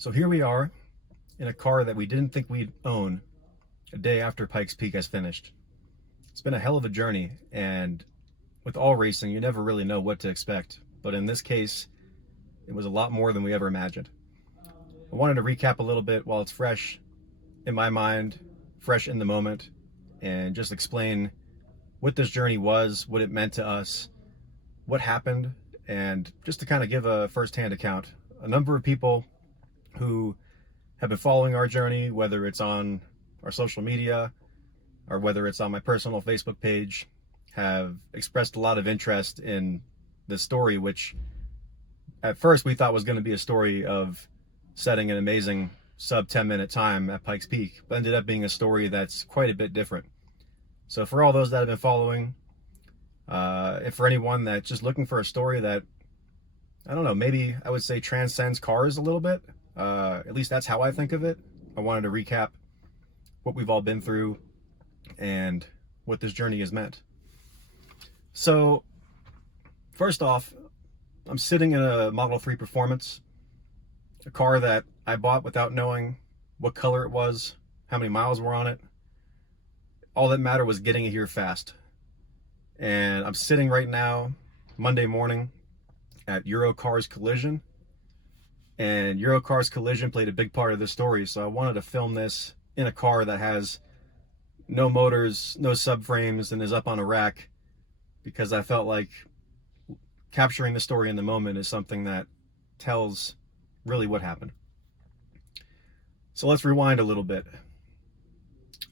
So here we are in a car that we didn't think we'd own a day after Pikes Peak has finished. It's been a hell of a journey, and with all racing, you never really know what to expect. But in this case, it was a lot more than we ever imagined. I wanted to recap a little bit while it's fresh in my mind, fresh in the moment, and just explain what this journey was, what it meant to us, what happened, and just to kind of give a first-hand account. A number of people who have been following our journey, whether it's on our social media or whether it's on my personal Facebook page, have expressed a lot of interest in this story, which at first we thought was going to be a story of setting an amazing sub 10-minute time at Pikes Peak, but ended up being a story that's quite a bit different. So for all those that have been following, and for anyone that's just looking for a story that, I don't know, maybe I would say transcends cars a little bit, at least that's how I think of it. I wanted to recap what we've all been through and what this journey has meant. So first off, I'm sitting in a Model 3 Performance, a car that I bought without knowing what color it was, how many miles were on it. All that mattered was getting it here fast. And I'm sitting right now, Monday morning, at Eurocars Collision. And Eurocars Collision played a big part of this story, so I wanted to film this in a car that has no motors, no subframes, and is up on a rack, because I felt like capturing the story in the moment is something that tells really what happened. So let's rewind a little bit.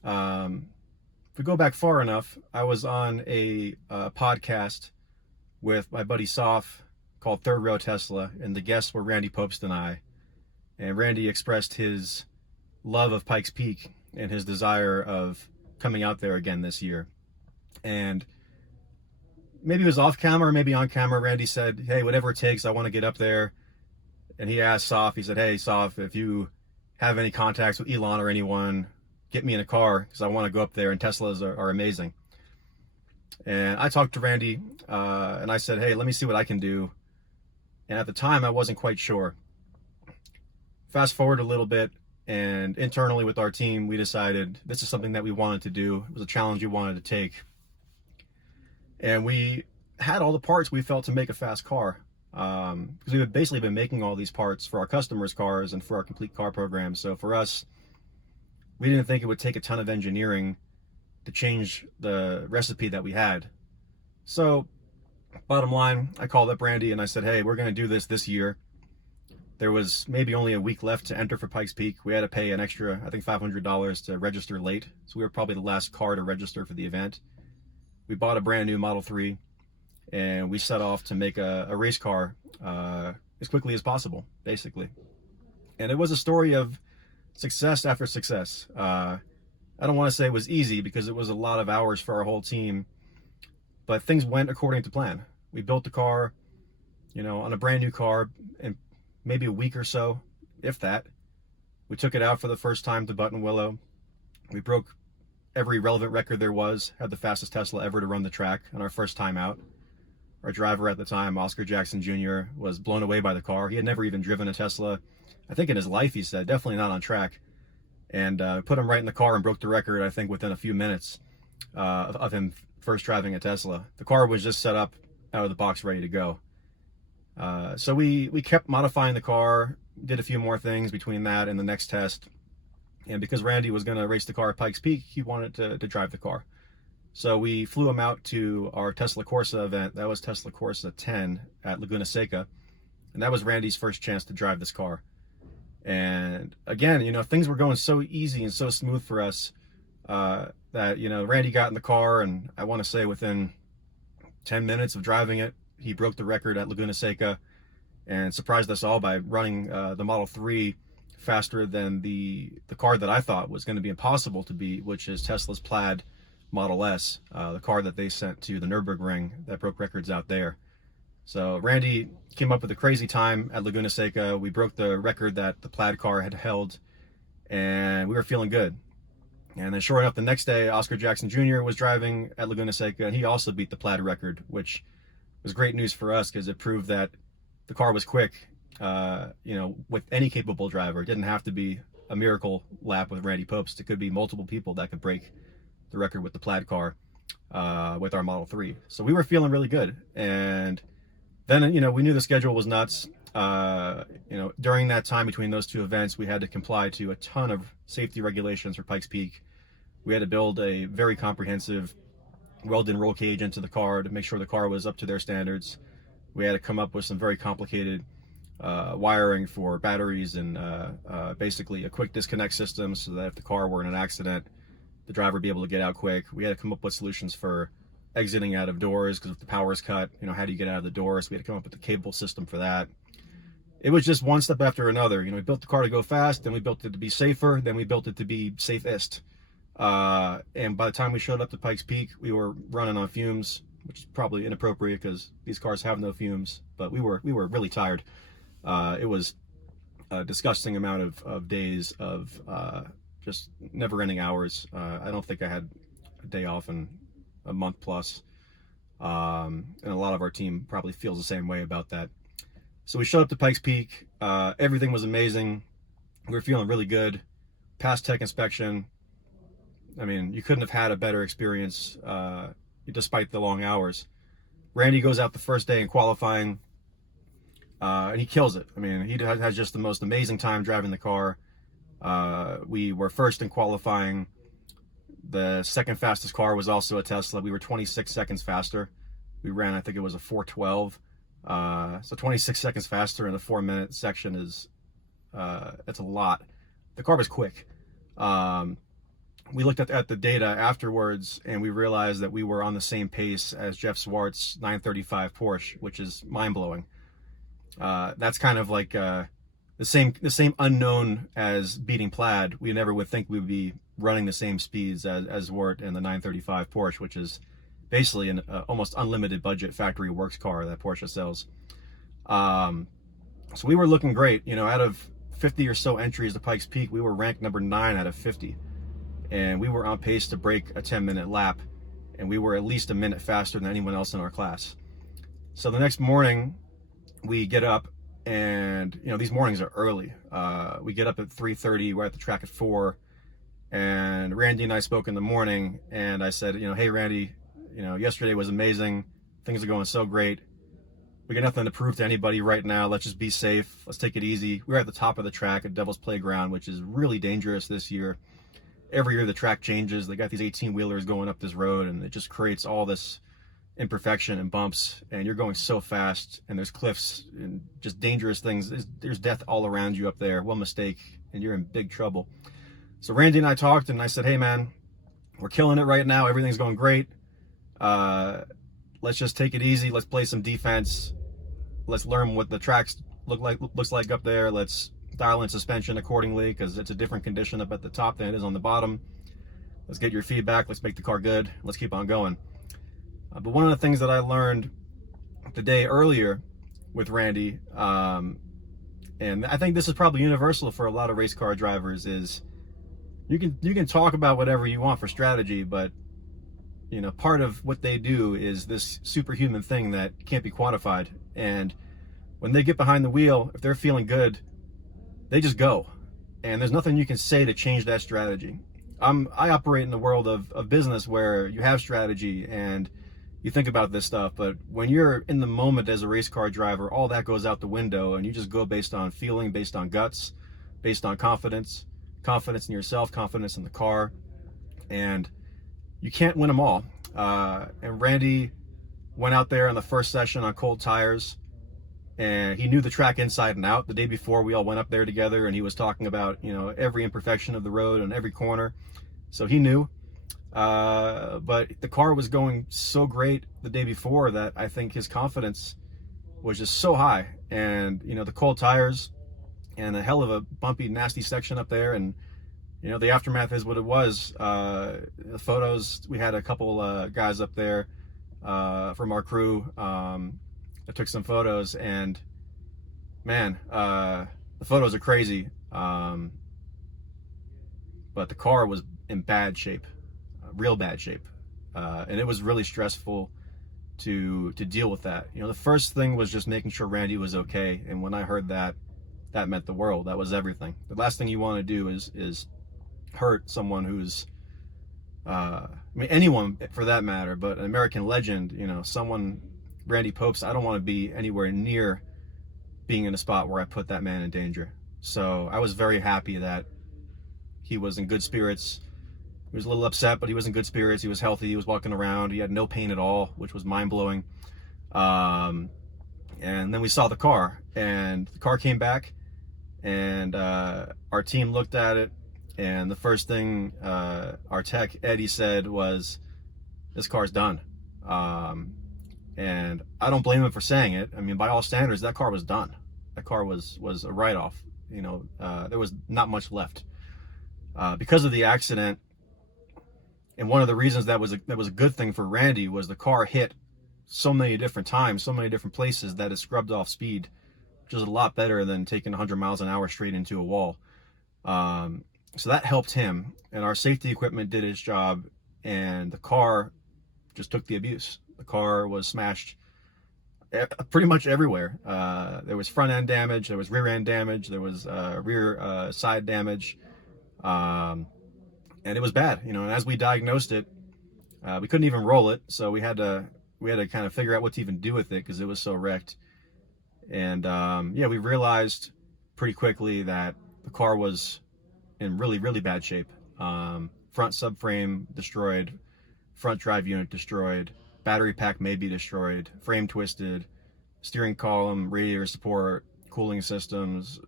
If we go back far enough, I was on a podcast with my buddy Soph called Third Row Tesla, and the guests were Randy Popst and I. And Randy expressed his love of Pikes Peak and his desire of coming out there again this year. And maybe it was off camera, maybe on camera, Randy said, hey, whatever it takes, I want to get up there. And he asked Soph, he said, hey, Soph, if you have any contacts with Elon or anyone, get me in a car, because I want to go up there, and Teslas are amazing. And I talked to Randy, and I said, hey, let me see what I can do. And at the time, I wasn't quite sure. Fast forward a little bit, and internally with our team, we decided this is something that we wanted to do. It was a challenge we wanted to take. And we had all the parts we felt to make a fast car. Because we had basically been making all these parts for our customers' cars and for our complete car program. So for us, we didn't think it would take a ton of engineering to change the recipe that we had. So bottom line, I called up Randy and I said, hey, we're going to do this year. There was maybe only a week left to enter for Pikes Peak. We had to pay an extra, I think, $500 to register late. So we were probably the last car to register for the event. We bought a brand new Model 3 and we set off to make a race car as quickly as possible, basically. And it was a story of success after success. I don't want to say it was easy, because it was a lot of hours for our whole team, but things went according to plan. We built the car, on a brand new car in maybe a week or so, if that. We took it out for the first time to Button Willow. We broke every relevant record there was, had the fastest Tesla ever to run the track on our first time out. Our driver at the time, Oscar Jackson Jr., was blown away by the car. He had never even driven a Tesla, I think in his life, he said, definitely not on track. And put him right in the car and broke the record, I think, within a few minutes of him first driving a Tesla. The car was just set up out of the box, ready to go. So we kept modifying the car, did a few more things between that and the next test. And because Randy was going to race the car at Pikes Peak, he wanted to drive the car. So we flew him out to our Tesla Corsa event. That was Tesla Corsa 10 at Laguna Seca. And that was Randy's first chance to drive this car. And again, things were going so easy and so smooth for us that, Randy got in the car, and I want to say within 10 minutes of driving it, he broke the record at Laguna Seca and surprised us all by running the Model 3 faster than the car that I thought was going to be impossible to beat, which is Tesla's Plaid Model S, the car that they sent to the Nürburgring that broke records out there. So Randy came up with a crazy time at Laguna Seca. We broke the record that the Plaid car had held, and we were feeling good. And then sure enough, the next day, Oscar Jackson Jr. was driving at Laguna Seca, and he also beat the Plaid record, which was great news for us because it proved that the car was quick, you know, with any capable driver. It didn't have to be a miracle lap with Randy Pobst. It could be multiple people that could break the record with the plaid car with our Model 3. So we were feeling really good. And then, you know, we knew the schedule was nuts. You know, during that time between those two events, we had to comply to a ton of safety regulations for Pikes Peak. We had to build a very comprehensive welded roll cage into the car to make sure the car was up to their standards. We had to come up with some very complicated wiring for batteries and basically a quick disconnect system so that if the car were in an accident, the driver would be able to get out quick. We had to come up with solutions for exiting out of doors because if the power is cut, you know, how do you get out of the door? So we had to come up with a cable system for that. It was just one step after another. You know, we built the car to go fast, then we built it to be safer, then we built it to be safest. And by the time we showed up to Pikes Peak, we were running on fumes, which is probably inappropriate because these cars have no fumes, but we were really tired. It was a disgusting amount of days of just never-ending hours. I don't think I had a day off in a month plus. And a lot of our team probably feels the same way about that. So we showed up to Pikes Peak. Everything was amazing. We were feeling really good. Passed tech inspection. I mean, you couldn't have had a better experience despite the long hours. Randy goes out the first day in qualifying, and he kills it. I mean, he has just the most amazing time driving the car. We were first in qualifying. The second fastest car was also a Tesla. We were 26 seconds faster. We ran, I think it was a 4:12. So 26 seconds faster in a 4-minute section is, it's a lot. The car was quick. We looked at the data afterwards and we realized that we were on the same pace as Jeff Swartz's 935 Porsche, which is mind-blowing. That's kind of like the same unknown as beating Plaid. We never would think we would be running the same speeds as Zwart and the 935 Porsche, which is basically an almost unlimited budget factory works car that Porsche sells. So we were looking great. You know, out of 50 or so entries to Pikes Peak, we were ranked number 9 out of 50. And we were on pace to break a 10-minute lap, and we were at least a minute faster than anyone else in our class. So the next morning, we get up, and you know these mornings are early. We get up at 3:30. We're at the track at 4, and Randy and I spoke in the morning, and I said, you know, hey Randy, you know, yesterday was amazing. Things are going so great. We got nothing to prove to anybody right now. Let's just be safe. Let's take it easy. We're at the top of the track at Devil's Playground, which is really dangerous this year. Every year the track changes. They got these 18-wheelers going up this road, and it just creates all this imperfection and bumps, and you're going so fast, and there's cliffs and just dangerous things. There's death all around you up there. One mistake, and you're in big trouble. So Randy and I talked, and I said, hey, man, we're killing it right now. Everything's going great. Let's just take it easy. Let's play some defense. Let's learn what the tracks looks like up there. Let's dial in suspension accordingly because it's a different condition up at the top than it is on the bottom. Let's get your feedback. Let's make the car good. Let's keep on going. But one of the things that I learned the day earlier with Randy, and I think this is probably universal for a lot of race car drivers, is you can talk about whatever you want for strategy, but you know, part of what they do is this superhuman thing that can't be quantified. And when they get behind the wheel, if they're feeling good, they just go, and there's nothing you can say to change that strategy. I operate in the world of business where you have strategy and you think about this stuff, but when you're in the moment as a race car driver, all that goes out the window, and you just go based on feeling, based on guts, based on confidence in yourself, confidence in the car, and you can't win them all. And Randy went out there in the first session on cold tires, and he knew the track inside and out. The day before, we all went up there together, and he was talking about, you know, every imperfection of the road and every corner. So he knew. But the car was going so great the day before that I think his confidence was just so high. And, you know, the cold tires and a hell of a bumpy, nasty section up there. And, you know, the aftermath is what it was. The photos, we had a couple guys up there from our crew. I took some photos, and man, the photos are crazy. But the car was in bad shape, real bad shape. And it was really stressful to deal with that. You know, the first thing was just making sure Randy was okay. And when I heard that, that meant the world. That was everything. The last thing you want to do is hurt someone who's, I mean, anyone for that matter, but an American legend, you know, someone, Randy Popes, I don't want to be anywhere near being in a spot where I put that man in danger. So I was very happy that he was in good spirits. He was a little upset, but he was in good spirits. He was healthy. He was walking around. He had no pain at all, which was mind-blowing. And then we saw the car, and the car came back, and our team looked at it, and the first thing our tech, Eddie, said was, this car's done. And I don't blame him for saying it. I mean, by all standards, that car was done. That car was a write-off. You know, there was not much left. Because of the accident, and one of the reasons that was a good thing for Randy was the car hit so many different times, so many different places that it scrubbed off speed, which is a lot better than taking 100 miles an hour straight into a wall. So that helped him, and our safety equipment did its job, and the car just took the abuse. The car was smashed pretty much everywhere. There was front end damage, there was rear end damage, there was rear side damage. And it was bad, you know, and as we diagnosed it, we couldn't even roll it. So we had to kind of figure out what to even do with it because it was so wrecked. And yeah, we realized pretty quickly that the car was in really, really bad shape. Front subframe destroyed, front drive unit destroyed, battery pack may be destroyed, frame twisted, steering column, radiator support, cooling systems,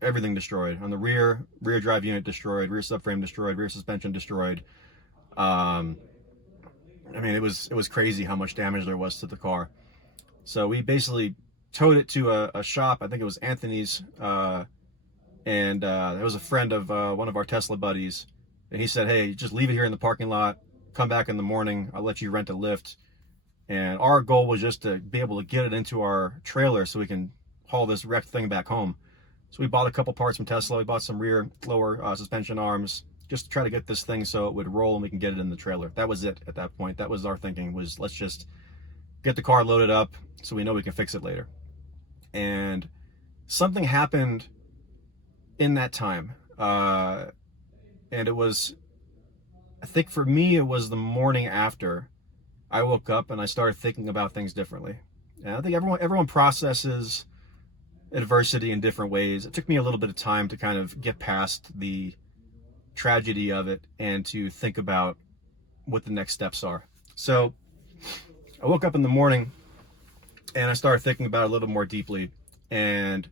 everything destroyed. On the rear drive unit destroyed, rear subframe destroyed, rear suspension destroyed. I mean, it was crazy how much damage there was to the car. So we basically towed it to a shop. I think it was Anthony's, and there was a friend of one of our Tesla buddies, and he said, hey, just leave it here in the parking lot, come back in the morning, I'll let you rent a lift. And our goal was just to be able to get it into our trailer so we can haul this wrecked thing back home. So we bought a couple parts from Tesla. We bought some rear lower suspension arms just to try to get this thing so it would roll and we can get it in the trailer. That was it at that point. That was our thinking, was let's just get the car loaded up so we know we can fix it later. And something happened in that time. And it was, I think for me, it was the morning after I woke up and I started thinking about things differently. And I think everyone processes adversity in different ways. It took me a little bit of time to kind of get past the tragedy of it and to think about what the next steps are. So I woke up in the morning and I started thinking about it a little more deeply. And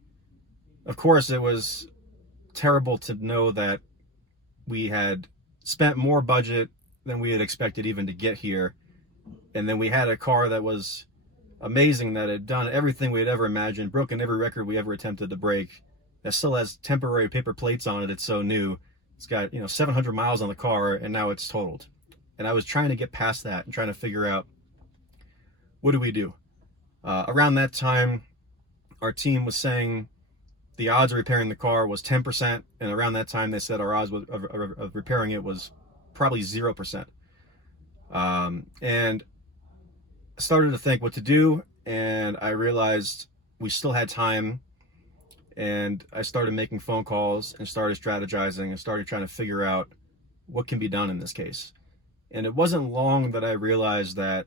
of course, it was terrible to know that we had spent more budget than we had expected even to get here. And then we had a car that was amazing, that had done everything we had ever imagined, broken every record we ever attempted to break, that still has temporary paper plates on it. It's so new. It's got, 700 miles on the car, and now it's totaled. And I was trying to get past that and trying to figure out, what do we do? Around that time, our team was saying the odds of repairing the car was 10%, and around that time they said our odds of repairing it was probably 0%. And I started to think what to do, and I realized we still had time, and I started making phone calls and started strategizing and started trying to figure out what can be done in this case. And it wasn't long that I realized that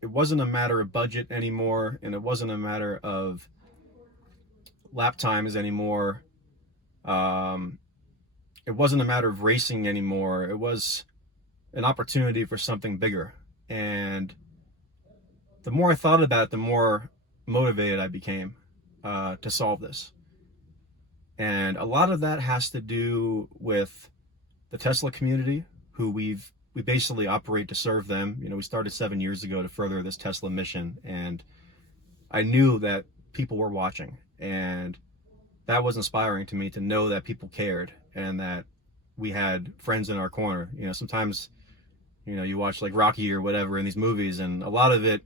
it wasn't a matter of budget anymore, and it wasn't a matter of lap times anymore. It wasn't a matter of racing anymore. It was an opportunity for something bigger. And the more I thought about it, the more motivated I became to solve this. And a lot of that has to do with the Tesla community, who we basically operate to serve them. We started 7 years ago to further this Tesla mission, and I knew that people were watching, and that was inspiring to me, to know that people cared and that we had friends in our corner. Sometimes, you watch like Rocky or whatever in these movies, and a lot of it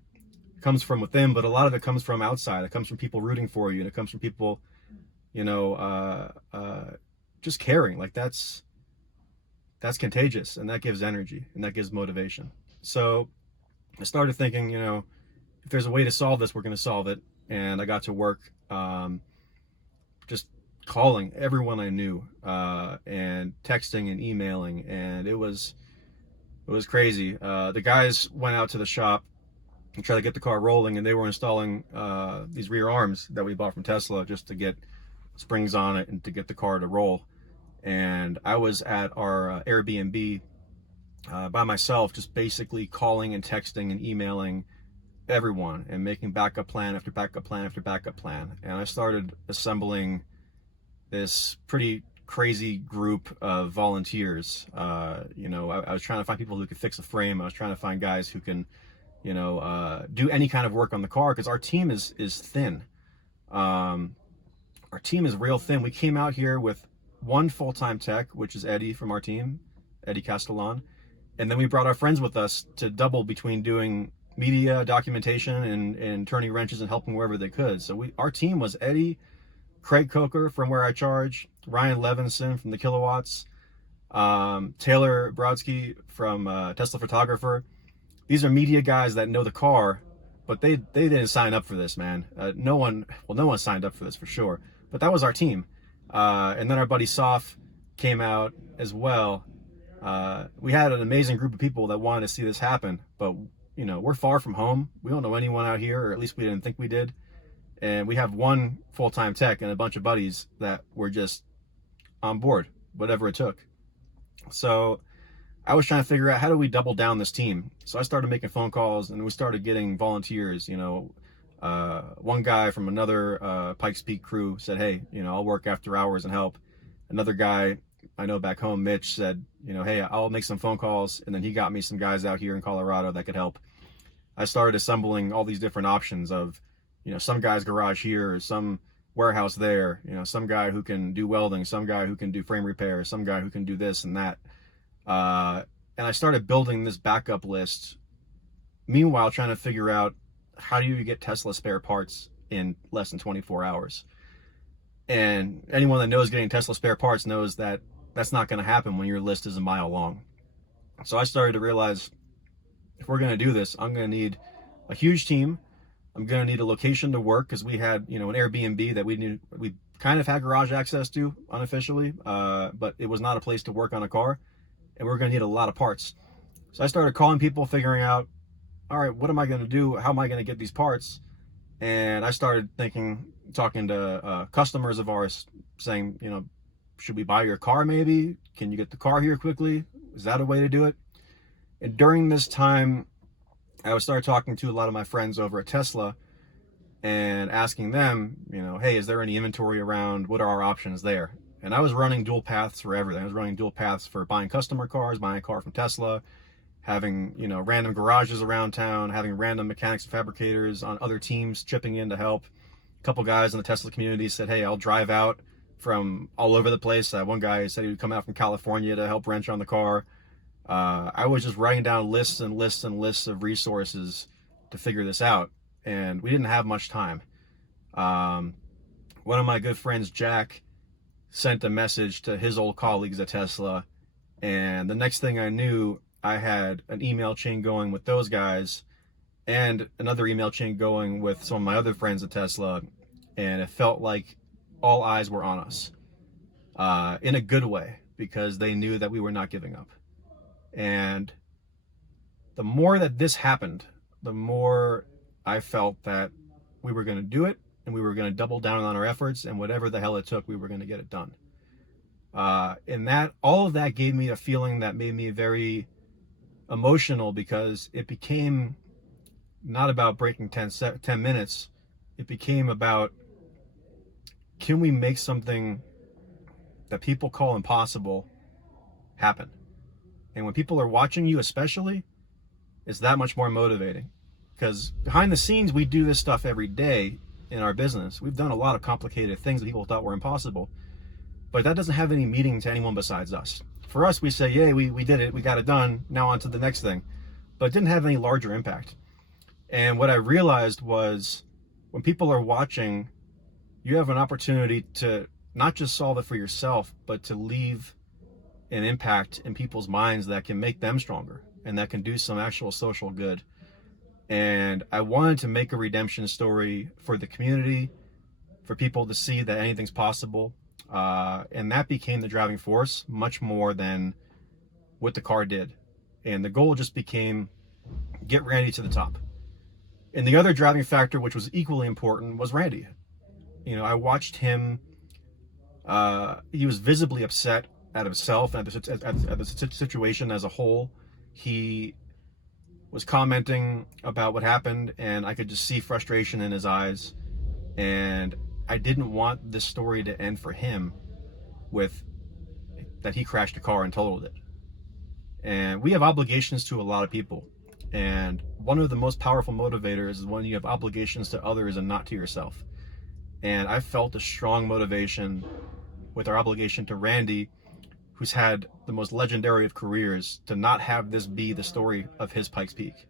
comes from within, but a lot of it comes from outside. It comes from people rooting for you, and it comes from people, just caring. Like that's contagious, and that gives energy, and that gives motivation. So I started thinking, you know, if there's a way to solve this, we're going to solve it. And I got to work just calling everyone I knew and texting and emailing, and it was crazy. The guys went out to the shop and tried to get the car rolling, and they were installing these rear arms that we bought from Tesla just to get springs on it and to get the car to roll. And I was at our Airbnb by myself, just basically calling and texting and emailing everyone and making backup plan after backup plan after backup plan. And I started assembling this pretty crazy group of volunteers. You know, I was trying to find people who could fix a frame. I was trying to find guys who can, you know, do any kind of work on the car, because our team is thin. Our team is real thin. We came out here with one full-time tech, which is Eddie from our team, Eddie Castellan. And then we brought our friends with us to double between doing media documentation and turning wrenches and helping wherever they could. So our team was Eddie, Craig Coker from Where I Charge, Ryan Levinson from the Kilowatts, Taylor Brodsky from Tesla Photographer. These are media guys that know the car, but they didn't sign up for this, man. No one signed up for this for sure. But that was our team. And then our buddy Soph came out as well. We had an amazing group of people that wanted to see this happen, but you know, we're far from home. We don't know anyone out here, or at least we didn't think we did. And we have one full-time tech and a bunch of buddies that were just on board, whatever it took. So I was trying to figure out, how do we double down this team? So I started making phone calls, and we started getting volunteers. You know, one guy from another Pikes Peak crew said, hey, you know, I'll work after hours and help. Another guy I know back home, Mitch, said, you know, hey, I'll make some phone calls. And then he got me some guys out here in Colorado that could help. I started assembling all these different options of, you know, some guy's garage here, some warehouse there, you know, some guy who can do welding, some guy who can do frame repair, some guy who can do this and that. And I started building this backup list, meanwhile trying to figure out, how do you get Tesla spare parts in less than 24 hours? And anyone that knows getting Tesla spare parts knows that that's not going to happen when your list is a mile long. So I started to realize, if we're going to do this, I'm going to need a huge team. I'm going to need a location to work, because we had, you know, an Airbnb that we kind of had garage access to unofficially, but it was not a place to work on a car, and we're going to need a lot of parts. So I started calling people, figuring out, all right, what am I going to do? How am I going to get these parts? And I started talking to customers of ours, saying, you know, should we buy your car maybe? Can you get the car here quickly? Is that a way to do it? And during this time, I would start talking to a lot of my friends over at Tesla and asking them, you know, hey, is there any inventory around? What are our options there? And I was running dual paths for everything. I was running dual paths for buying customer cars, buying a car from Tesla, having, you know, random garages around town, having random mechanics and fabricators on other teams chipping in to help. A couple guys in the Tesla community said, hey, I'll drive out from all over the place. One guy said he would come out from California to help wrench on the car. I was just writing down lists and lists and lists of resources to figure this out, and we didn't have much time. One of my good friends, Jack, sent a message to his old colleagues at Tesla, and the next thing I knew, I had an email chain going with those guys and another email chain going with some of my other friends at Tesla, and it felt like all eyes were on us, in a good way, because they knew that we were not giving up. And the more that this happened, the more I felt that we were going to do it, and we were going to double down on our efforts, and whatever the hell it took, we were going to get it done. And that, all of that gave me a feeling that made me very emotional, because it became not about breaking 10 minutes. It became about, can we make something that people call impossible happen? And when people are watching you especially, it's that much more motivating. Because behind the scenes, we do this stuff every day in our business. We've done a lot of complicated things that people thought were impossible. But that doesn't have any meaning to anyone besides us. For us, we say, yay, we did it, we got it done, now on to the next thing. But it didn't have any larger impact. And what I realized was, when people are watching, you have an opportunity to not just solve it for yourself, but to leave an impact in people's minds that can make them stronger and that can do some actual social good. And I wanted to make a redemption story for the community, for people to see that anything's possible. And that became the driving force much more than what the car did. And the goal just became get Randy to the top. And the other driving factor, which was equally important, was Randy. You know, I watched him. He was visibly upset at himself and at the situation as a whole. He was commenting about what happened, and I could just see frustration in his eyes. And I didn't want this story to end for him with that he crashed a car and totaled it. And we have obligations to a lot of people. And one of the most powerful motivators is when you have obligations to others and not to yourself. And I felt a strong motivation with our obligation to Randy, who's had the most legendary of careers, to not have this be the story of his Pikes Peak.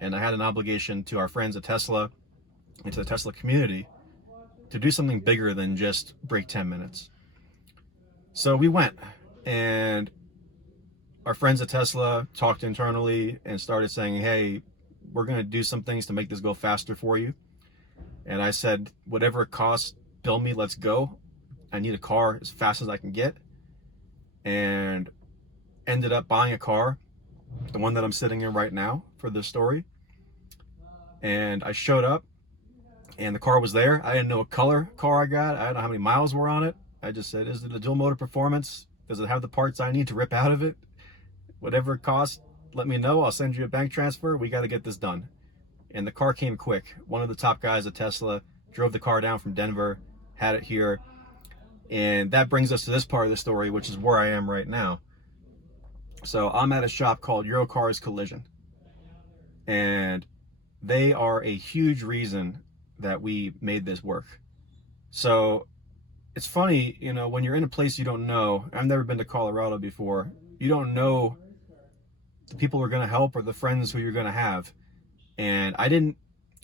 And I had an obligation to our friends at Tesla and to the Tesla community to do something bigger than just break 10 minutes. So we went, and our friends at Tesla talked internally and started saying, hey, we're going to do some things to make this go faster for you. And I said, whatever it costs, bill me, let's go. I need a car as fast as I can get. And ended up buying a car, the one that I'm sitting in right now for this story. And I showed up, and the car was there. I didn't know what color car I got. I didn't know how many miles were on it. I just said, is it a dual motor performance? Does it have the parts I need to rip out of it? Whatever it costs, let me know. I'll send you a bank transfer. We got to get this done. And the car came quick. One of the top guys at Tesla drove the car down from Denver, had it here. And that brings us to this part of the story, which is where I am right now. So I'm at a shop called Eurocars Collision. And they are a huge reason that we made this work. So it's funny, you know, when you're in a place you don't know. I've never been to Colorado before. You don't know the people who are going to help or the friends who you're going to have. And I didn't,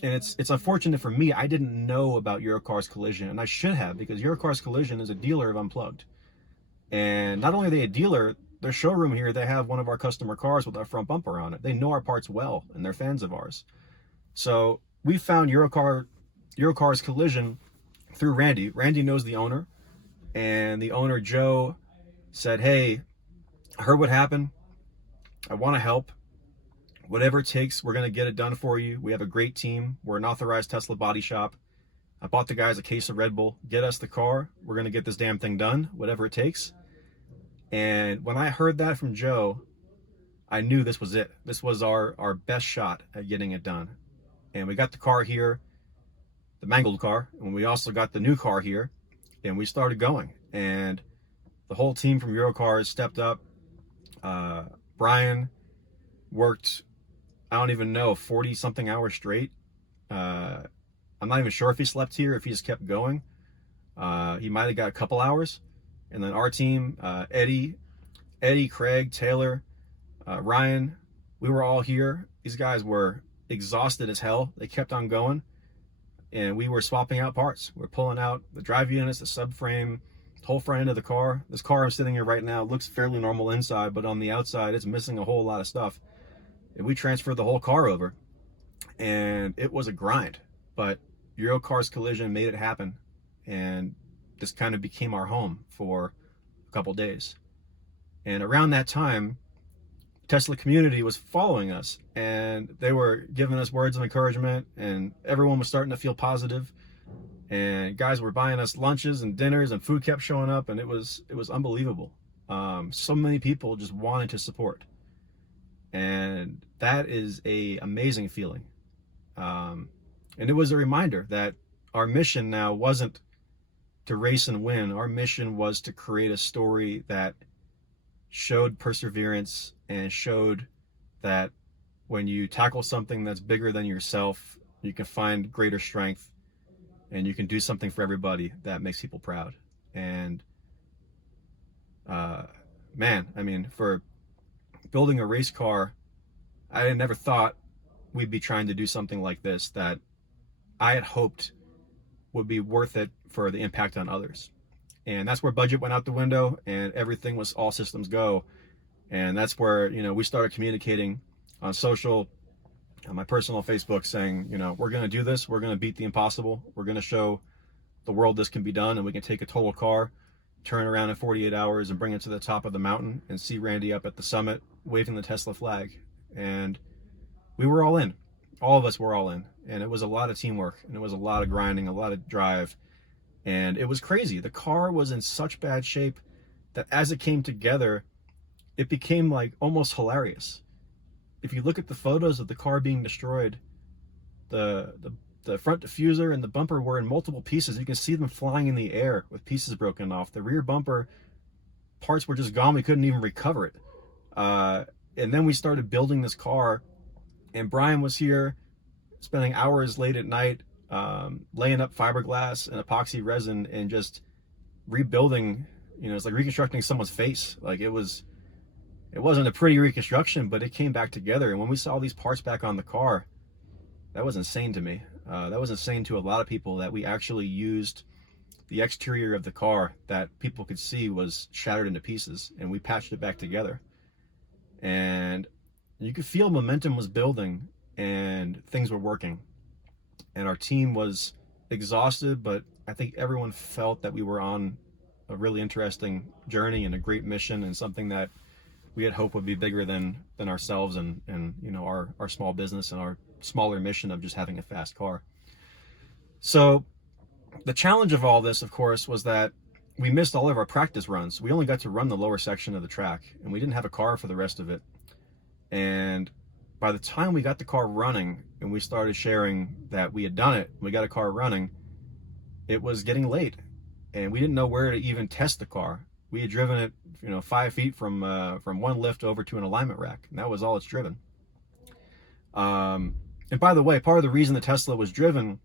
and it's unfortunate for me, I didn't know about Eurocars Collision, and I should have, because Eurocars Collision is a dealer of Unplugged. And not only are they a dealer, their showroom here, they have one of our customer cars with our front bumper on it. They know our parts well, and they're fans of ours. So we found Eurocars Collision through Randy. Randy knows the owner, and the owner, Joe, said, hey, I heard what happened. I want to help. Whatever it takes, we're going to get it done for you. We have a great team. We're an authorized Tesla body shop. I bought the guys a case of Red Bull. Get us the car. We're going to get this damn thing done, whatever it takes. And when I heard that from Joe, I knew this was it. This was our best shot at getting it done. And we got the car here, the mangled car, and we also got the new car here, and we started going. And the whole team from Eurocars stepped up. Brian worked, I don't even know, 40 something hours straight. I'm not even sure if he slept here, if he just kept going. He might have got a couple hours. And then our team, Eddie, Craig, Taylor, Ryan, we were all here. These guys were exhausted as hell. They kept on going. And we were swapping out parts. We're pulling out the drive units, the subframe, the whole front end of the car. This car I'm sitting in right now looks fairly normal inside, but on the outside, it's missing a whole lot of stuff. And we transferred the whole car over. And it was a grind. But Eurocars Collision made it happen. And this kind of became our home for a couple days. And around that time, Tesla community was following us, and they were giving us words of encouragement, and everyone was starting to feel positive, and guys were buying us lunches and dinners, and food kept showing up, and it was unbelievable. So many people just wanted to support, and that is a amazing feeling. And it was a reminder that our mission now wasn't to race and win. Our mission was to create a story that showed perseverance and showed that when you tackle something that's bigger than yourself, you can find greater strength and you can do something for everybody that makes people proud. And man, I mean, for building a race car, I never thought we'd be trying to do something like this that I had hoped would be worth it for the impact on others. And that's where budget went out the window and everything was all systems go. And that's where, you know, we started communicating on social. on my personal Facebook saying, you know, we're going to do this. We're going to beat the impossible. We're going to show the world this can be done, and we can take a total car, turn around in 48 hours and bring it to the top of the mountain and see Randy up at the summit waving the Tesla flag. And we were all in. All of us were all in. And it was a lot of teamwork, and it was a lot of grinding, a lot of drive. And it was crazy. The car was in such bad shape that as it came together, it became like almost hilarious. If you look at the photos of the car being destroyed, the front diffuser and the bumper were in multiple pieces. You can see them flying in the air with pieces broken off. The rear bumper parts were just gone. We couldn't even recover it. And then we started building this car, and Brian was here spending hours late at night laying up fiberglass and epoxy resin and just rebuilding. You know, it's like reconstructing someone's face. Like it wasn't a pretty reconstruction, but it came back together. And when we saw these parts back on the car, that was insane to me. That was insane to a lot of people, that we actually used the exterior of the car that people could see was shattered into pieces, and we patched it back together. And you could feel momentum was building and things were working. And our team was exhausted, but I think everyone felt that we were on a really interesting journey and a great mission, and something that we had hoped would be bigger than ourselves and you know, our small business and our smaller mission of just having a fast car. So the challenge of all this, of course, was that we missed all of our practice runs. We only got to run the lower section of the track, and we didn't have a car for the rest of it. And by the time we got the car running and we started sharing that we had done it, we got a car running, it was getting late, and we didn't know where to even test the car. We had driven it, you know, 5 feet from one lift over to an alignment rack, and that was all it's driven. And by the way, part of the reason the Tesla was driven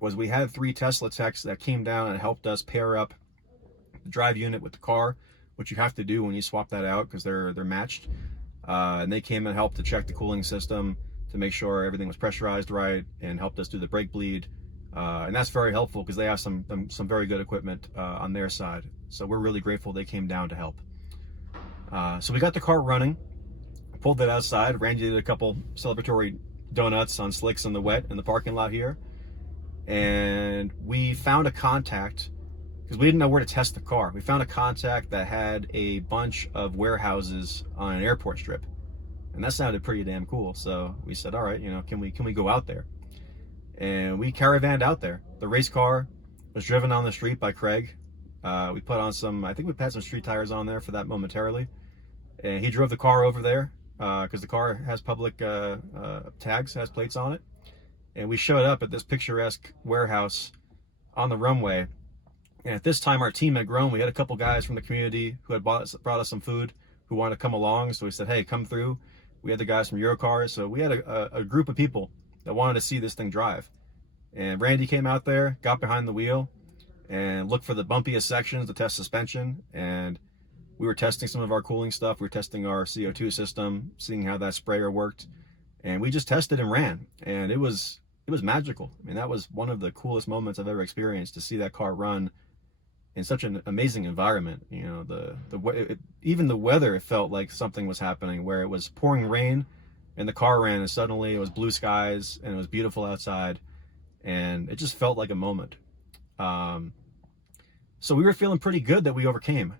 was we had 3 Tesla techs that came down and helped us pair up the drive unit with the car, which you have to do when you swap that out because they're matched. And they came and helped to check the cooling system to make sure everything was pressurized right, and helped us do the brake bleed. And that's very helpful because they have some very good equipment on their side. So we're really grateful they came down to help. So we got the car running, pulled it outside. Randy did a couple celebratory donuts on slicks in the wet in the parking lot here. And we found a contact, because we didn't know where to test the car. We found a contact that had a bunch of warehouses on an airport strip. And that sounded pretty damn cool. So we said, all right, you know, can we go out there? And we caravanned out there. The race car was driven on the street by Craig. We put on I think we had some street tires on there for that momentarily. And he drove the car over there because the car has public tags, has plates on it. And we showed up at this picturesque warehouse on the runway. And at this time, our team had grown. We had a couple guys from the community who had brought us some food, who wanted to come along. So we said, hey, come through. We had the guys from Eurocars. So we had a group of people that wanted to see this thing drive. And Randy came out there, got behind the wheel, and looked for the bumpiest sections to test suspension. And we were testing some of our cooling stuff. We were testing our CO2 system, seeing how that sprayer worked. And we just tested and ran. And it was magical. I mean, that was one of the coolest moments I've ever experienced, to see that car run in such an amazing environment. You know, even the weather, it felt like something was happening, where it was pouring rain and the car ran, and suddenly it was blue skies and it was beautiful outside, and it just felt like a moment. So we were feeling pretty good that we overcame,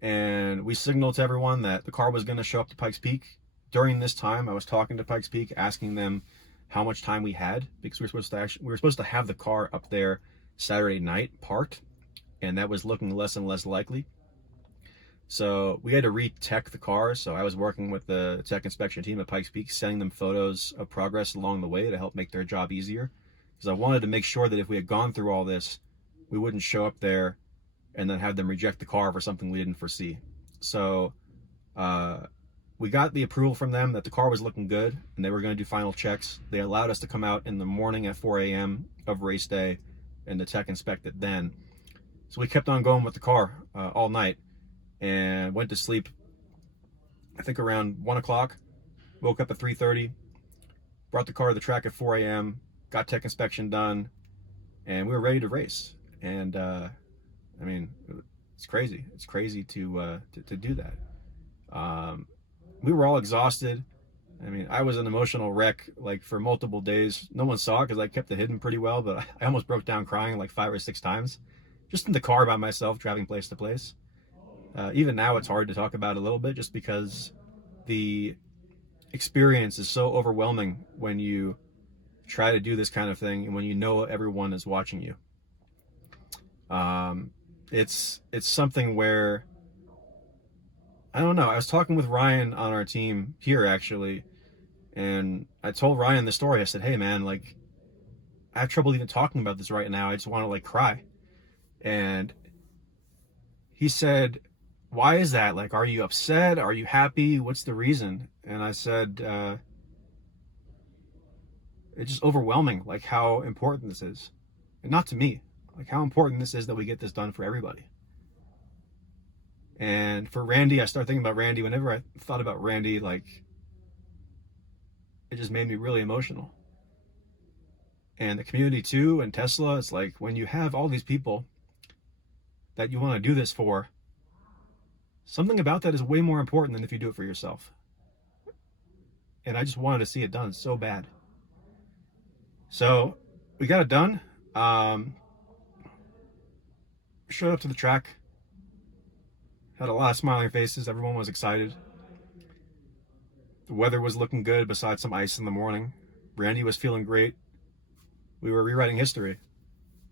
and we signaled to everyone that the car was going to show up to Pikes Peak. During this time, I was talking to Pikes Peak, asking them how much time we had, because we were supposed to have the car up there Saturday night parked, and that was looking less and less likely. So we had to re-tech the car. So I was working with the tech inspection team at Pikes Peak, sending them photos of progress along the way to help make their job easier, because I wanted to make sure that if we had gone through all this, we wouldn't show up there and then have them reject the car for something we didn't foresee. So we got the approval from them that the car was looking good and they were going to do final checks. They allowed us to come out in the morning at 4 a.m. of race day and the tech inspect it then. So we kept on going with the car all night, and went to sleep, I think around 1 o'clock, woke up at 3:30, brought the car to the track at 4 a.m., got tech inspection done, and we were ready to race. And I mean, it's crazy. It's crazy to do that. We were all exhausted. I mean, I was an emotional wreck, like, for multiple days. No one saw it because I kept it hidden pretty well, but I almost broke down crying like 5 or 6 times, just in the car by myself, driving place to place. Even now, it's hard to talk about a little bit, just because the experience is so overwhelming when you try to do this kind of thing and when you know everyone is watching you. It's something where, I don't know. I was talking with Ryan on our team here, actually, and I told Ryan the story. I said, hey man, like, I have trouble even talking about this right now. I just want to, like, cry. And he said, why is that? Like, are you upset? Are you happy? What's the reason? And I said, it's just overwhelming, like, how important this is. And not to me, like, how important this is that we get this done for everybody. And for Randy, I started thinking about Randy. Whenever I thought about Randy, like, it just made me really emotional. And the community too, and Tesla, it's like, when you have all these people that you want to do this for, something about that is way more important than if you do it for yourself. And I just wanted to see it done so bad. So we got it done. Showed up to the track. Had a lot of smiling faces. Everyone was excited. The weather was looking good besides some ice in the morning. Randy was feeling great. We were rewriting history.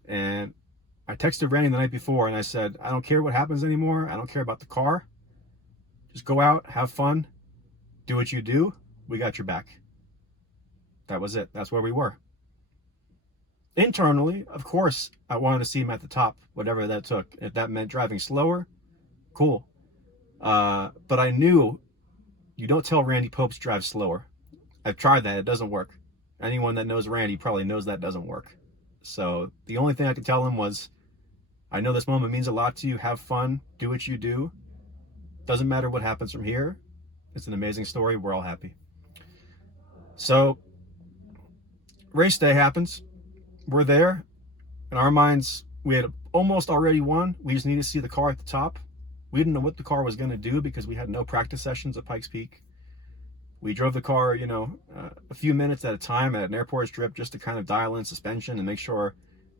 And I texted Randy the night before and I said, I don't care what happens anymore. I don't care about the car. Just go out, have fun, do what you do. We got your back. That was it. That's where we were. Internally, of course, I wanted to see him at the top, whatever that took. If that meant driving slower, cool. But I knew you don't tell Randy Popes drive slower. I've tried that. It doesn't work. Anyone that knows Randy probably knows that doesn't work. So the only thing I could tell him was, I know this moment means a lot to you. Have fun. Do what you do. Doesn't matter what happens from here. It's an amazing story. We're all happy. So race day happens. We're there. In our minds, we had almost already won. We just needed to see the car at the top. We didn't know what the car was going to do because we had no practice sessions at Pikes Peak. We drove the car, a few minutes at a time at an airport strip just to kind of dial in suspension and make sure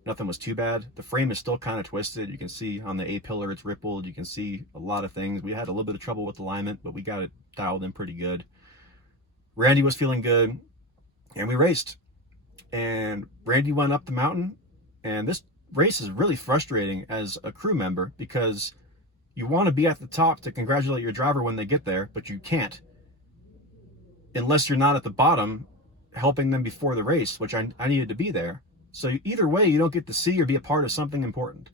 nothing was too bad. The frame is still kind of twisted. You can see on the A-pillar it's rippled. You can see a lot of things. We had a little bit of trouble with alignment, but we got it dialed in pretty good. Randy was feeling good, and we raced. And Randy went up the mountain, and this race is really frustrating as a crew member because you want to be at the top to congratulate your driver when they get there, but you can't unless you're not at the bottom helping them before the race, which I needed to be there. So either way, you don't get to see or be a part of something important.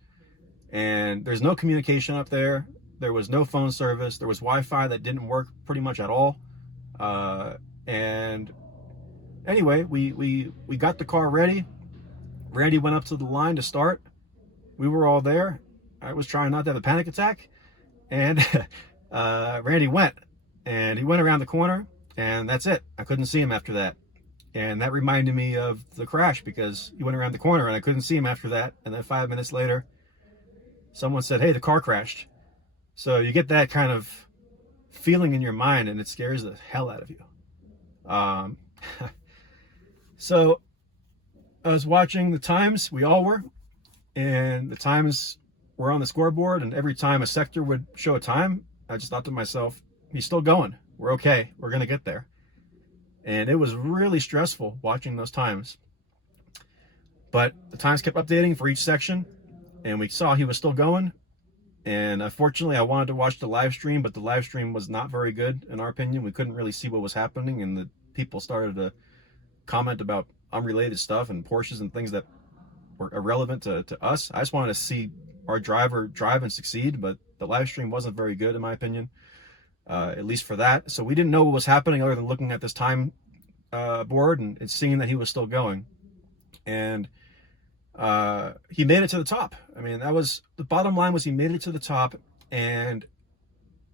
And there's no communication up there. There was no phone service. There was Wi-Fi that didn't work pretty much at all. And anyway, we got the car ready. Randy went up to the line to start. We were all there. I was trying not to have a panic attack. And Randy went. And he went around the corner. And that's it. I couldn't see him after that. And that reminded me of the crash because he went around the corner and I couldn't see him after that. And then 5 minutes later, someone said, hey, the car crashed. So you get that kind of feeling in your mind and it scares the hell out of you. So I was watching the times, we all were, and the times were on the scoreboard, and every time a sector would show a time, I just thought to myself, he's still going. We're okay. We're going to get there. And it was really stressful watching those times. But the times kept updating for each section, and we saw he was still going. And unfortunately, I wanted to watch the live stream, but the live stream was not very good, in our opinion. We couldn't really see what was happening, and the people started to comment about unrelated stuff and Porsches and things that were irrelevant to us. I just wanted to see our driver drive and succeed, but the live stream wasn't very good, in my opinion, at least for that. So we didn't know what was happening other than looking at this time board and seeing that he was still going. And he made it to the top. I mean, that was the bottom line, was he made it to the top, and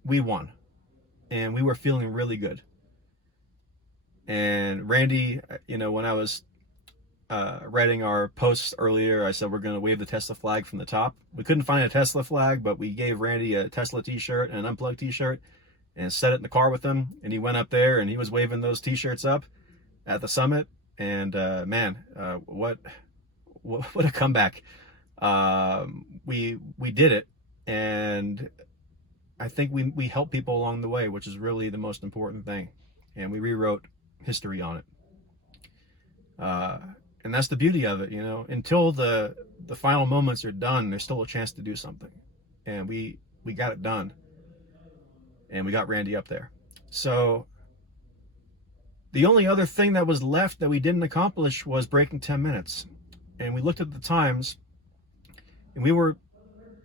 we won, and we were feeling really good. And Randy, when I was writing our posts earlier, I said we're going to wave the Tesla flag from the top. We couldn't find a Tesla flag, but we gave Randy a Tesla t-shirt and an Unplugged t-shirt, and set it in the car with him. And he went up there and he was waving those t-shirts up at the summit. And man, what a comeback. We did it, and I think we helped people along the way, which is really the most important thing. And we rewrote history on it. And that's the beauty of it, you know. Until the final moments are done, there's still a chance to do something. And we got it done. And we got Randy up there. So the only other thing that was left that we didn't accomplish was breaking 10 minutes. And we looked at the times, and we were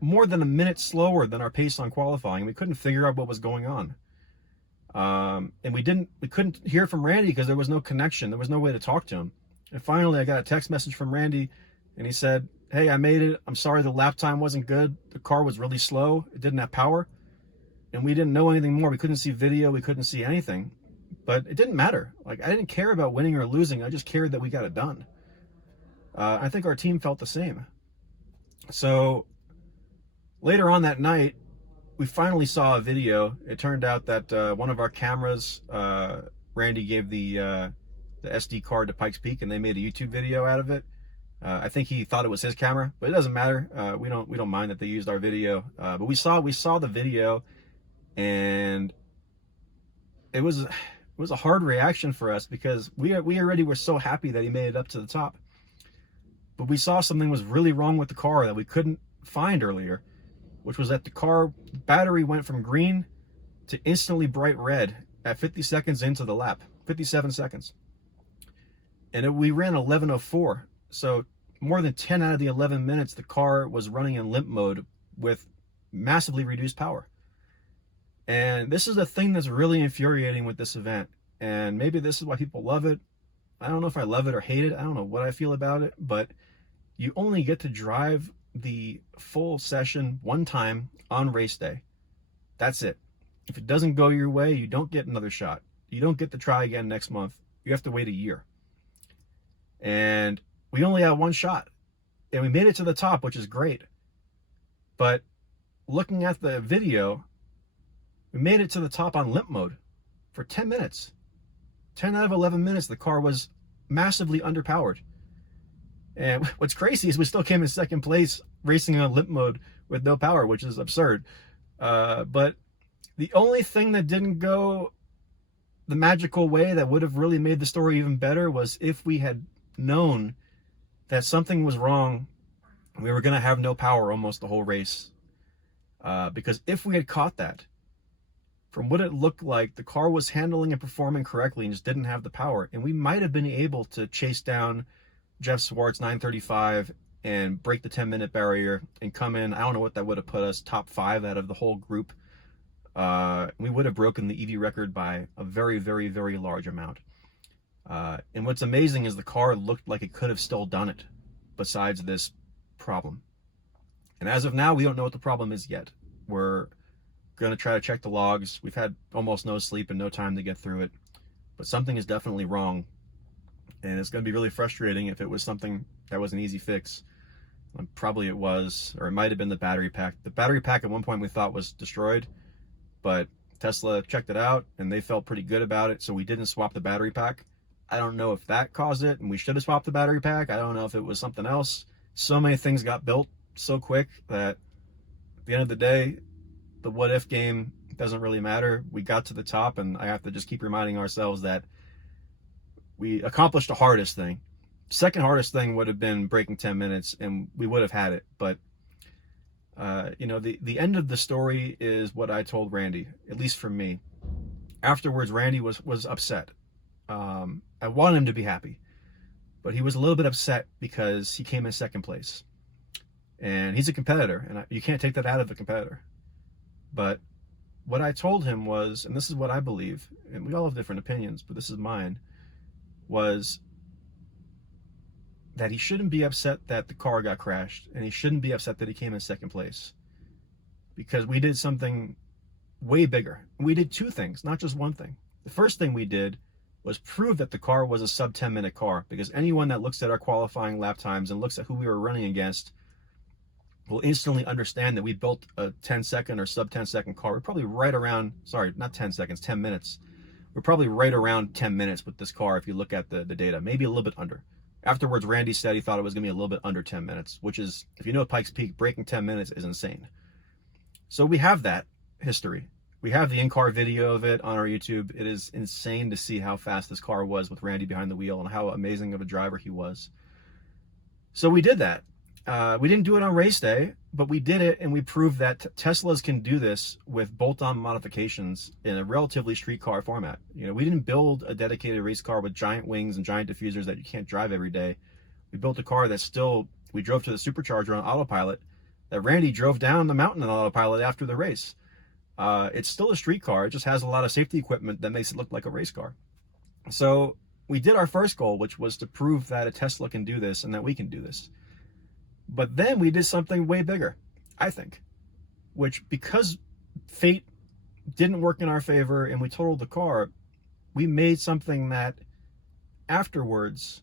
more than a minute slower than our pace on qualifying. We couldn't figure out what was going on. And we couldn't hear from Randy because there was no connection. There was no way to talk to him. And finally, I got a text message from Randy, and he said, "Hey, I made it. I'm sorry the lap time wasn't good. The car was really slow. It didn't have power." And we didn't know anything more. We couldn't see video. We couldn't see anything. But it didn't matter. Like, I didn't care about winning or losing. I just cared that we got it done. I think our team felt the same. So later on that night, we finally saw a video. It turned out that one of our cameras, Randy gave the SD card to Pikes Peak, and they made a YouTube video out of it. I think he thought it was his camera, but it doesn't matter. We don't mind that they used our video. But we saw the video, and it was a hard reaction for us because we already were so happy that he made it up to the top. But we saw something was really wrong with the car that we couldn't find earlier, which was that the car battery went from green to instantly bright red at 50 seconds into the lap, 57 seconds. And we ran 11:04. So more than 10 out of the 11 minutes, the car was running in limp mode with massively reduced power. And this is the thing that's really infuriating with this event. And maybe this is why people love it. I don't know if I love it or hate it. I don't know what I feel about it, but you only get to drive the full session one time on race day. That's it. If it doesn't go your way, you don't get another shot. You don't get to try again next month. You have to wait a year. And we only had one shot. And we made it to the top, which is great. But looking at the video, we made it to the top on limp mode for 10 minutes. 10 out of 11 minutes, the car was massively underpowered. And what's crazy is we still came in second place racing on limp mode with no power, which is absurd. But the only thing that didn't go the magical way that would have really made the story even better was if we had known that something was wrong, we were going to have no power almost the whole race. Because if we had caught that, from what it looked like, the car was handling and performing correctly and just didn't have the power. And we might have been able to chase down Jeff Swartz 935 and break the 10-minute barrier and come in. I don't know what that would have put us, top 5 out of the whole group. We would have broken the EV record by a very, very, very large amount. And what's amazing is the car looked like it could have still done it besides this problem. And as of now, we don't know what the problem is yet. We're going to try to check the logs. We've had almost no sleep and no time to get through it. But something is definitely wrong. And it's going to be really frustrating if it was something that was an easy fix. Probably it was, or it might have been the battery pack. The battery pack at one point we thought was destroyed, but Tesla checked it out and they felt pretty good about it, so we didn't swap the battery pack. I don't know if that caused it and we should have swapped the battery pack. I don't know if it was something else. So many things got built so quick that at the end of the day, the what if game doesn't really matter. We got to the top, and I have to just keep reminding ourselves that we accomplished the hardest thing. Second hardest thing would have been breaking 10 minutes, and we would have had it. But, you know, the end of the story is what I told Randy, at least for me. Afterwards, Randy was upset. I wanted him to be happy, but he was a little bit upset because he came in second place. And he's a competitor, and you can't take that out of a competitor. But what I told him was, and this is what I believe, and we all have different opinions, but this is mine, was that he shouldn't be upset that the car got crashed, and he shouldn't be upset that he came in second place, because we did something way bigger. We did two things, not just one thing. The first thing we did was prove that the car was a sub 10-minute car, because anyone that looks at our qualifying lap times and looks at who we were running against will instantly understand that we built a 10-second or sub 10-second car. We're probably right around, sorry, not 10 seconds, 10 minutes. We're probably right around 10 minutes with this car if you look at the data, maybe a little bit under. Afterwards, Randy said he thought it was going to be a little bit under 10 minutes, which is, if you know Pikes Peak, breaking 10 minutes is insane. So we have that history. We have the in-car video of it on our YouTube. It is insane to see how fast this car was with Randy behind the wheel and how amazing of a driver he was. So we did that. We didn't do it on race day, but we did it, and we proved that Teslas can do this with bolt-on modifications in a relatively street car format. You know, we didn't build a dedicated race car with giant wings and giant diffusers that you can't drive every day. We built a car that still, we drove to the supercharger on autopilot, that Randy drove down the mountain on autopilot after the race. It's still a street car. It just has a lot of safety equipment that makes it look like a race car. So we did our first goal, which was to prove that a Tesla can do this and that we can do this. But then we did something way bigger, I think, which, because fate didn't work in our favor and we totaled the car, we made something that afterwards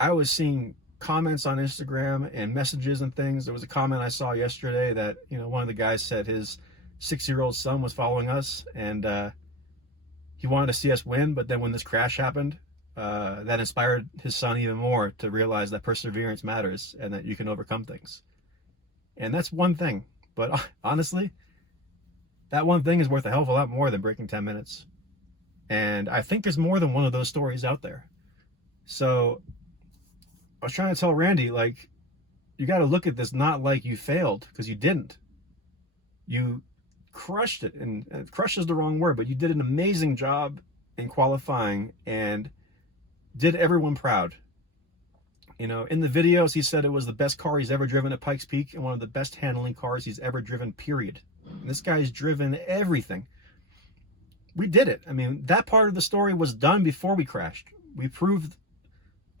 I was seeing comments on Instagram and messages and things. There was a comment I saw yesterday that, you know, one of the guys said his 6-year-old son was following us and he wanted to see us win, but then when this crash happened, that inspired his son even more to realize that perseverance matters and that you can overcome things. And that's one thing, but honestly, that one thing is worth a hell of a lot more than breaking 10 minutes. And I think there's more than one of those stories out there. So I was trying to tell Randy, like, you got to look at this not like you failed, because you didn't. You crushed it, and crush is the wrong word, but you did an amazing job in qualifying and did everyone proud. You know, in the videos, he said it was the best car he's ever driven at Pikes Peak and one of the best handling cars he's ever driven, period. And this guy's driven everything. We did it. I mean, that part of the story was done before we crashed. We proved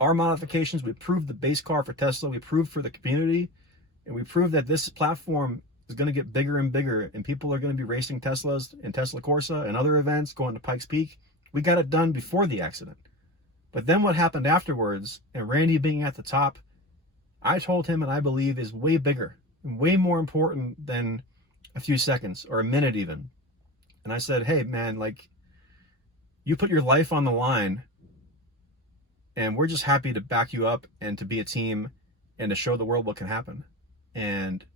our modifications. We proved the base car for Tesla. We proved for the community. And we proved that this platform is going to get bigger and bigger. And people are going to be racing Teslas in Tesla Corsa and other events going to Pikes Peak. We got it done before the accident. But then what happened afterwards, and Randy being at the top, I told him, and I believe is way bigger and way more important than a few seconds or a minute even. And I said, hey man, like, you put your life on the line and we're just happy to back you up and to be a team and to show the world what can happen. And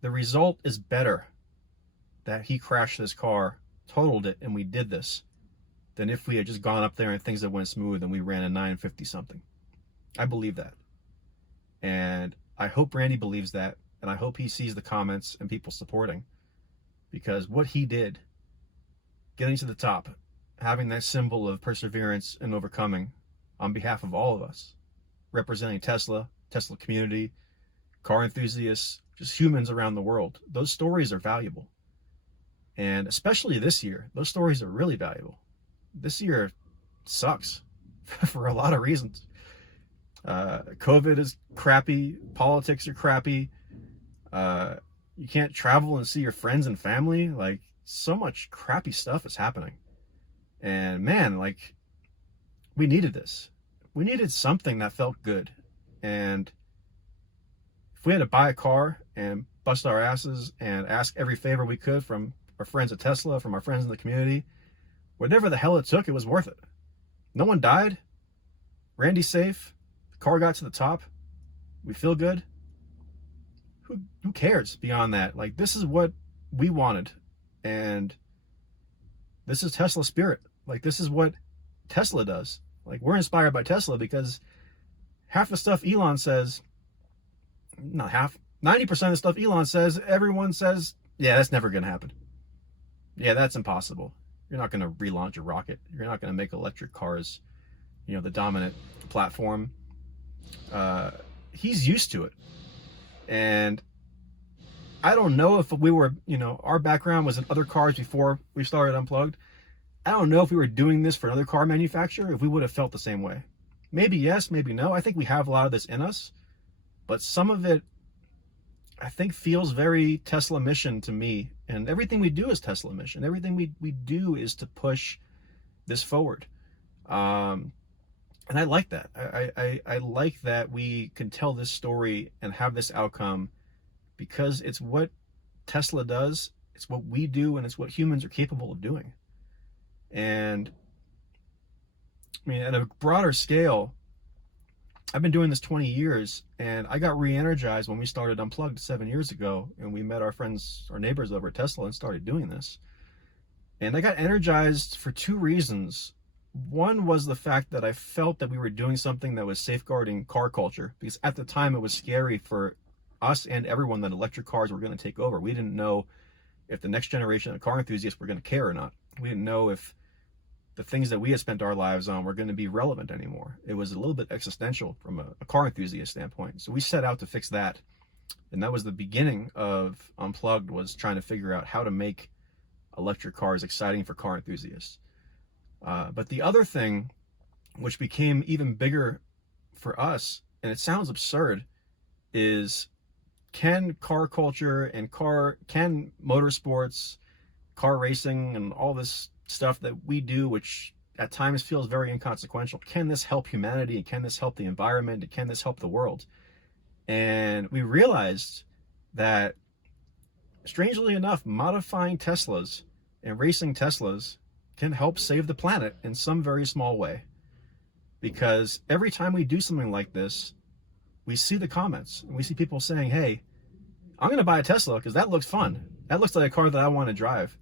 the result is better that he crashed this car, totaled it, and we did this, than if we had just gone up there and things that went smooth and we ran a 950 something. I believe that. And I hope Randy believes that, and I hope he sees the comments and people supporting, because what he did, getting to the top, having that symbol of perseverance and overcoming on behalf of all of us, representing Tesla, Tesla community, car enthusiasts, just humans around the world, those stories are valuable. And especially this year, those stories are really valuable. This year sucks for a lot of reasons. COVID is crappy. Politics are crappy. You can't travel and see your friends and family. Like, so much crappy stuff is happening. And man, like, we needed this. We needed something that felt good. And if we had to buy a car and bust our asses and ask every favor we could from our friends at Tesla, from our friends in the community, whatever the hell it took, it was worth it. No one died. Randy's safe. The car got to the top. We feel good. Who cares beyond that? Like, this is what we wanted. And this is Tesla spirit. Like, this is what Tesla does. Like, we're inspired by Tesla because half the stuff Elon says, not half, 90% of the stuff Elon says, everyone says, yeah, that's never going to happen. Yeah, that's impossible. You're not going to relaunch a rocket. You're not going to make electric cars, you know, the dominant platform. He's used to it. And I don't know if we were, you know, our background was in other cars before we started Unplugged. I don't know if we were doing this for another car manufacturer, if we would have felt the same way. Maybe yes, maybe no. I think we have a lot of this in us. But some of it, I think, feels very Tesla mission to me. And everything we do is Tesla mission. Everything we do is to push this forward. And I like that. I like that we can tell this story and have this outcome, because it's what Tesla does, it's what we do, and it's what humans are capable of doing. And I mean, at a broader scale, I've been doing this 20 years, and I got re-energized when we started Unplugged 7 years ago, and we met our friends, our neighbors over at Tesla, and started doing this. And I got energized for two reasons. One was the fact that I felt that we were doing something that was safeguarding car culture, because at the time it was scary for us and everyone that electric cars were going to take over. We didn't know if the next generation of car enthusiasts were going to care or not. We didn't know if the things that we had spent our lives on were going to be relevant anymore. It was a little bit existential from a car enthusiast standpoint. So we set out to fix that. And that was the beginning of Unplugged, was trying to figure out how to make electric cars exciting for car enthusiasts. But the other thing, which became even bigger for us, and it sounds absurd, is can car culture and can motorsports, car racing, and all this stuff that we do, which at times feels very inconsequential, can this help humanity? And can this help the environment? And can this help the world? And we realized that, strangely enough, modifying Teslas and racing Teslas can help save the planet in some very small way. Because every time we do something like this, we see the comments, and we see people saying, hey, I'm going to buy a Tesla because that looks fun. That looks like a car that I want to drive.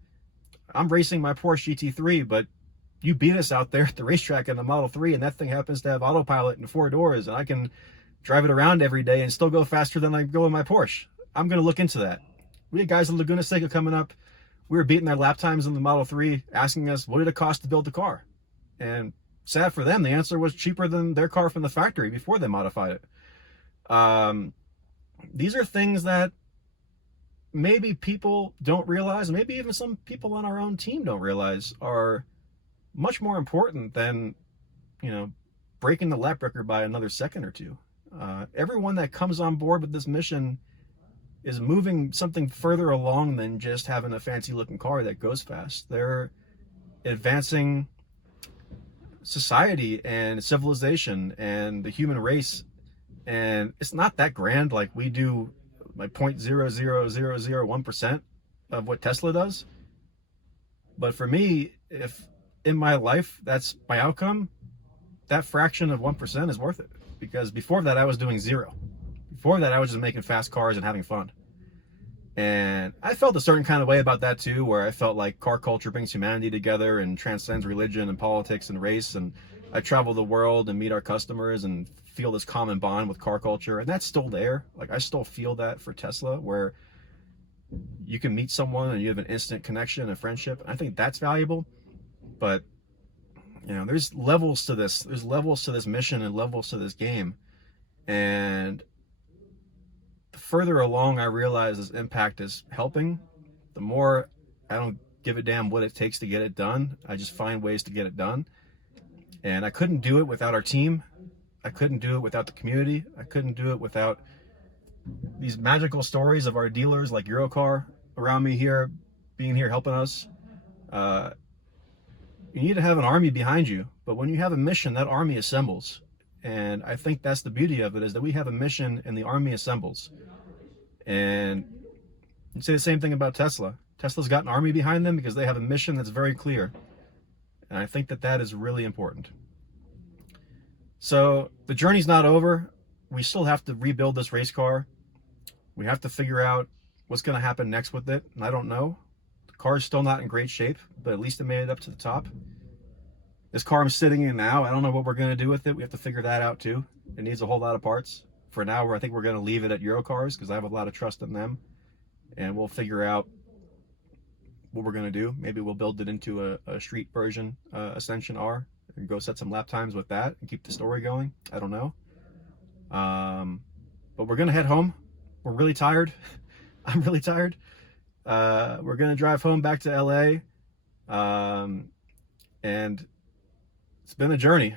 I'm racing my Porsche GT3, but you beat us out there at the racetrack in the Model 3, and that thing happens to have autopilot and 4 doors, and I can drive it around every day and still go faster than I go in my Porsche. I'm going to look into that. We had guys in Laguna Seca coming up. We were beating their lap times in the Model 3, asking us, what did it cost to build the car? And sad for them, the answer was cheaper than their car from the factory before they modified it. These are things that maybe people don't realize, and maybe even some people on our own team don't realize, are much more important than, breaking the lap record by another second or two. Everyone that comes on board with this mission is moving something further along than just having a fancy looking car that goes fast. They're advancing society and civilization and the human race. And it's not that grand. Like, we do like 0.00001% of what Tesla does. But for me, if in my life that's my outcome, that fraction of 1% is worth it. Because before that, I was doing zero. Before that, I was just making fast cars and having fun. And I felt a certain kind of way about that too, where I felt like car culture brings humanity together and transcends religion and politics and race. And I travel the world and meet our customers and feel this common bond with car culture. And that's still there. Like, I still feel that for Tesla, where you can meet someone and you have an instant connection and friendship. I think that's valuable. But, there's levels to this. There's levels to this mission and levels to this game. And the further along I realize this impact is helping, the more I don't give a damn what it takes to get it done. I just find ways to get it done. And I couldn't do it without our team. I couldn't do it without the community. I couldn't do it without these magical stories of our dealers like Eurocars around me here, being here, helping us. You need to have an army behind you, but when you have a mission, that army assembles. And I think that's the beauty of it, is that we have a mission and the army assembles. And you say the same thing about Tesla. Tesla's got an army behind them because they have a mission that's very clear. And I think that that is really important. So the journey's not over. We still have to rebuild this race car. We have to figure out what's going to happen next with it. And I don't know. The car is still not in great shape, but at least it made it up to the top. This car I'm sitting in now, I don't know what we're going to do with it. We have to figure that out too. It needs a whole lot of parts. For now, I think we're going to leave it at Eurocars because I have a lot of trust in them. And we'll figure out what we're going to do. Maybe we'll build it into a street version, Ascension R, and go set some lap times with that and keep the story going. I don't know. But we're going to head home. We're really tired. I'm really tired. We're going to drive home back to LA. And it's been a journey.